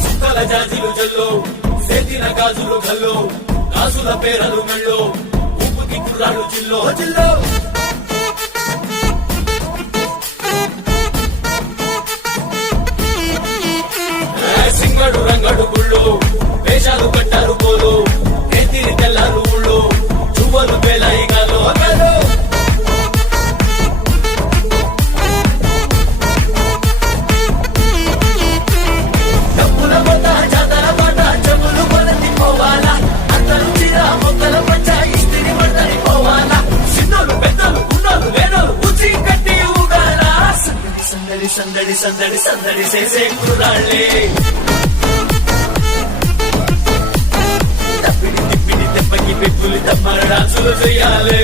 సుక్కల జాజీలు జల్లో సేతిన గాజులు గల్లో గాజుల పేరలు మెళ్ళో ఊపుకి కుర్రాళ్ళు జిల్లో జిల్లో సింగడు రంగడు గుళ్ళు వేషాలు కట్టారు పోలు ఎత్తిరి తెల్లారు ఊళ్ళు చువ్వలు పేలాయి గాలో గాలో డబ్బుల మొత్త జాతర పాట చెవులు కొలతి పోవాలా అందరూ చీర మొక్కల పంచ ఇస్తిరి పడతని పోవాలా చిన్నోళ్ళు పెద్దలు ఉన్నోళ్ళు లేనోళ్ళు ఉచి కట్టి ఊగాల సందడి సందడి సందడి సందడి చేసే కుర్రాళ్ళే తప్పిడి తిప్పిడి తెప్పకి పెప్పులు తమ్మర డాన్సులు చేయాలి